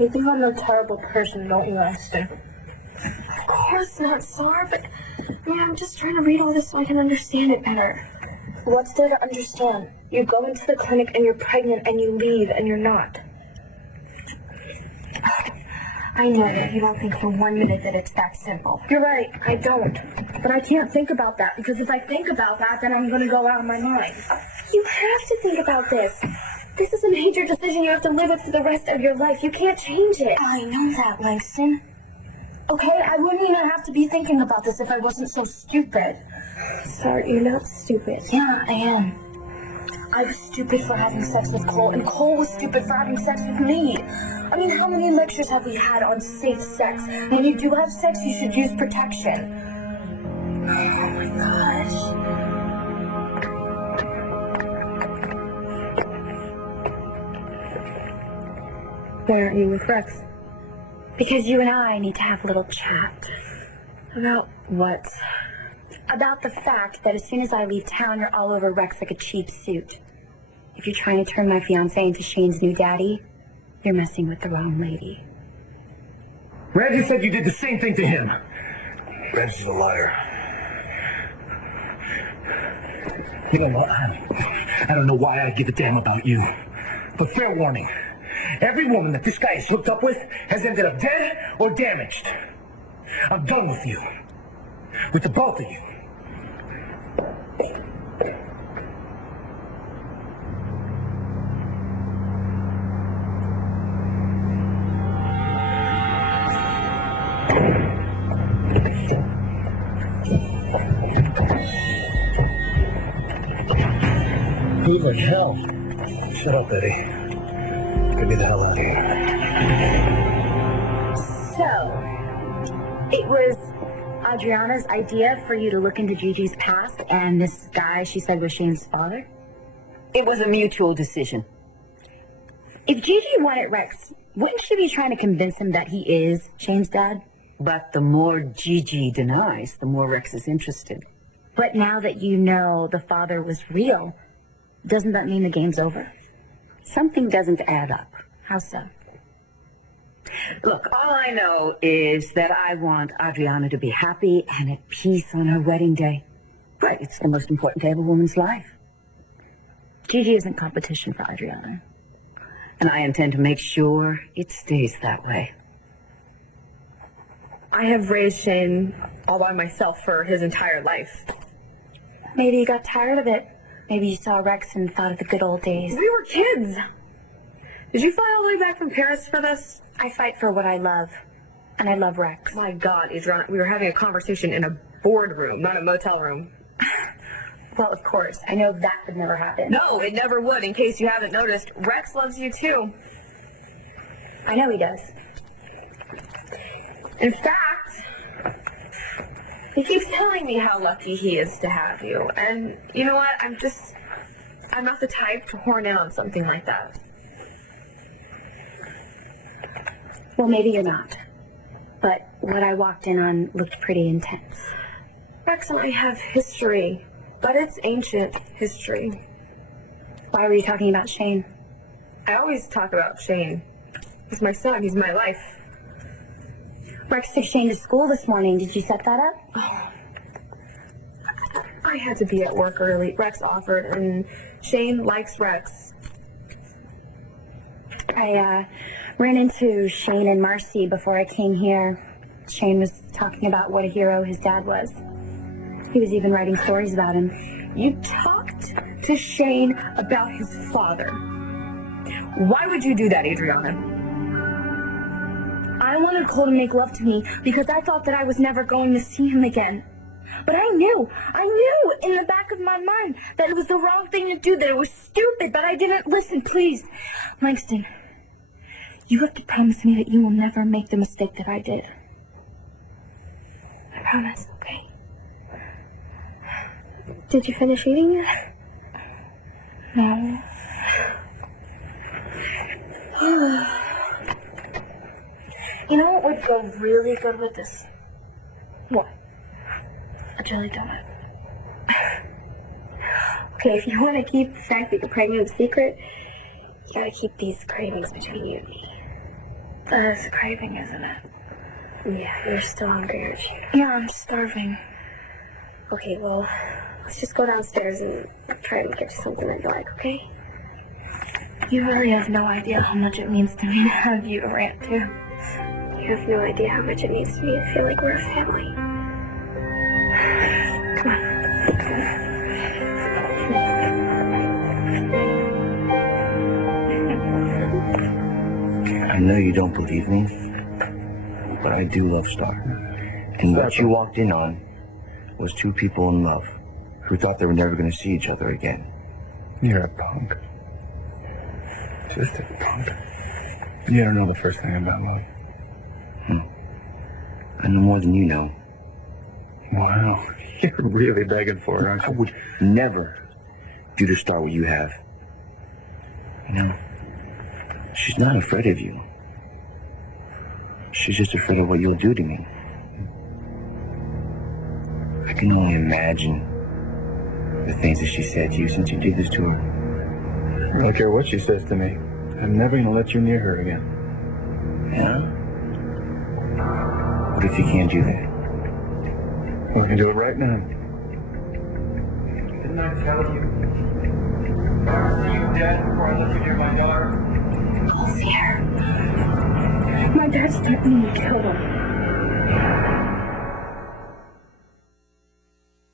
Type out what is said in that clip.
You think I'm a terrible person, don't you, Esther? Of course not, Sar, but I'm just trying to read all this so I can understand it better. What's there to understand? You go into the clinic and you're pregnant and you leave and you're not. I know that you don't think for 1 minute that it's that simple. You're right, I don't. But I can't think about that, because if I think about that, then I'm going to go out of my mind. You have to think about this. This is a major decision you have to live with for the rest of your life. You can't change it. I know that, Langston. Okay, I wouldn't even have to be thinking about this if I wasn't so stupid. Sorry, you're not stupid. Yeah, I am. I was stupid for having sex with Cole, and Cole was stupid for having sex with me. I mean, how many lectures have we had on safe sex? When you do have sex, you should use protection. Oh my gosh. Why aren't you with Rex? Because you and I need to have a little chat. About what? About the fact that as soon as I leave town, you're all over Rex like a cheap suit. If you're trying to turn my fiancé into Shane's new daddy, you're messing with the wrong lady. Reggie said you did the same thing to him. Reggie's a liar. You know what, I don't know why I give a damn about you. But fair warning, every woman that this guy is hooked up with has ended up dead or damaged. I'm done with you. With the both of you. Who the hell? Shut up, Eddie. Get me the hell out of here. So, it was Adriana's idea for you to look into Gigi's past, and this guy she said was Shane's father? It was a mutual decision. If Gigi wanted Rex, wouldn't she be trying to convince him that he is Shane's dad? But the more Gigi denies, the more Rex is interested. But now that you know the father was real, doesn't that mean the game's over? Something doesn't add up. How so? Look, all I know is that I want Adriana to be happy and at peace on her wedding day. But it's the most important day of a woman's life. Gigi isn't competition for Adriana. And I intend to make sure it stays that way. I have raised Shane all by myself for his entire life. Maybe you got tired of it. Maybe you saw Rex and thought of the good old days. We were kids. Did you fly all the way back from Paris for this? I fight for what I love, and I love Rex. My God, Adriana, we were having a conversation in a boardroom, not a motel room. Well, of course. I know that would never happen. No, it never would. In case you haven't noticed, Rex loves you too. I know he does. In fact, he keeps telling me how lucky he is to have you. And you know what? I'm not the type to horn in on something like that. Well, maybe you're not. But what I walked in on looked pretty intense. Rex and I have history, but it's ancient history. Why were you talking about Shane? I always talk about Shane. He's my son. He's my life. Rex took Shane to school this morning. Did you set that up? Oh. I had to be at work early. Rex offered, and Shane likes Rex. I ran into Shane and Marcy before I came here. Shane was talking about what a hero his dad was. He was even writing stories about him. You talked to Shane about his father. Why would you do that, Adriana? I wanted Cole to make love to me because I thought that I was never going to see him again. But I knew in the back of my mind that it was the wrong thing to do, that it was stupid, but I didn't listen. Please, Langston, you have to promise me that you will never make the mistake that I did. I promise, okay? Did you finish eating yet? No. You know what would go really good with this? What? A jelly donut. Okay, if you want to keep the fact that you're pregnant a secret, you gotta keep these cravings between you and me. It's a craving, isn't it? Yeah, you're still hungry, aren't you? Yeah, I'm starving. Okay, well, let's just go downstairs and try and get you something that you like, okay? You really have no idea how much it means to me to have you to rant to. You have no idea how much it means to me to feel like we're a family. Come on. I know you don't believe me, but I do love Star. And what you walked in on was two people in love who thought they were never going to see each other again. You're a punk. Just a punk. You don't know the first thing about me. I know more than you know. Wow. You're really begging for it, aren't I you? would never do to Star what you have. You know, she's not afraid of you. She's just afraid of what you'll do to me. I can only imagine the things that she said to you since you did this to her. I don't care what she says to me. I'm never going to let you near her again. Yeah? What if you can't do that? We can do it right now. Didn't I tell you? Never see you dead before I let you near my daughter. My dad's threatening to kill him.